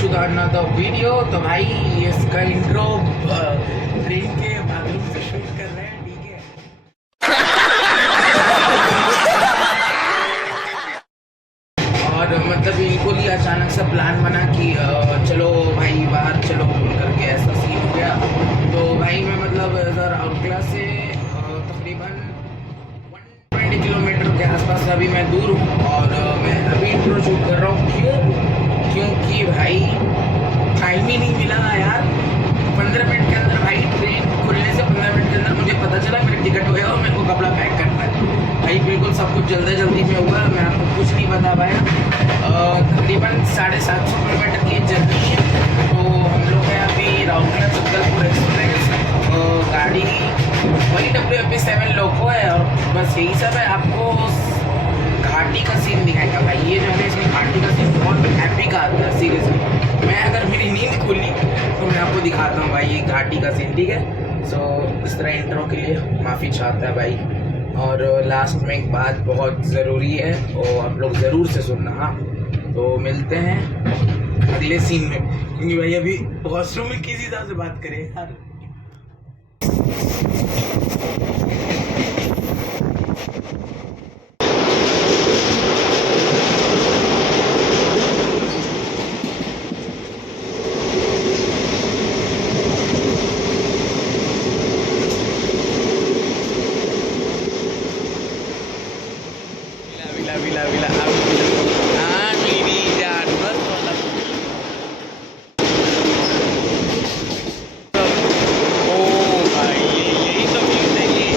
To the another video. तो भाई इसका इंट्रो ट्रेन के बाथरूम से शूट कर रहे हैं, ठीक है। और मतलब इनको लिए अचानक से प्लान बना कि चलो भाई बाहर चलो करके, ऐसा सीन हो गया। तो भाई मैं मतलब इधर आउटक्लास से तकरीबन 120 किलोमीटर के आसपास अभी मैं दूर हूँ और मैं अभी इंट्रो शूट कर रहा हूँ। क्योंकि भाई टाइम ही नहीं मिला यार। 15 मिनट के अंदर भाई, ट्रेन खुलने से 15 मिनट के अंदर मुझे पता चला मेरा टिकट हो गया और मेरे को कपड़ा पैक करना है। भाई बिल्कुल सब कुछ जल्दी में हुआ, मैं आपको कुछ नहीं बता पाया। तकरीबन 750 किलोमीटर की जर्नी है। तो हम लोग हैं अभी राउरकेला जगदलपुर एक्सप्रेस, गाड़ी वही WFP7 लोको है। और बस यही सब है। आपको घाटी का सीन दिखाएगा भाई। ये जो है इसमें घाटी का सीन बहुत हैप्पी का आता है सीरियसली। मैं अगर मेरी नींद खुली तो मैं आपको दिखाता हूँ भाई ये घाटी का सीन, ठीक है। सो इस तरह इंट्रो के लिए माफ़ी चाहता है भाई। और लास्ट में एक बात बहुत ज़रूरी है और आप लोग ज़रूर से सुनना, हाँ। तो मिलते हैं अगले सीन में, क्योंकि भाई अभी वॉशरूम में किसी तरह से बात करें यार। हाँ मेरी जान, बस ओ भाई यही तो चीज़ है। ये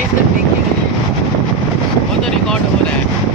टेस्ट देख के वो तो रिकॉर्ड हो रहा है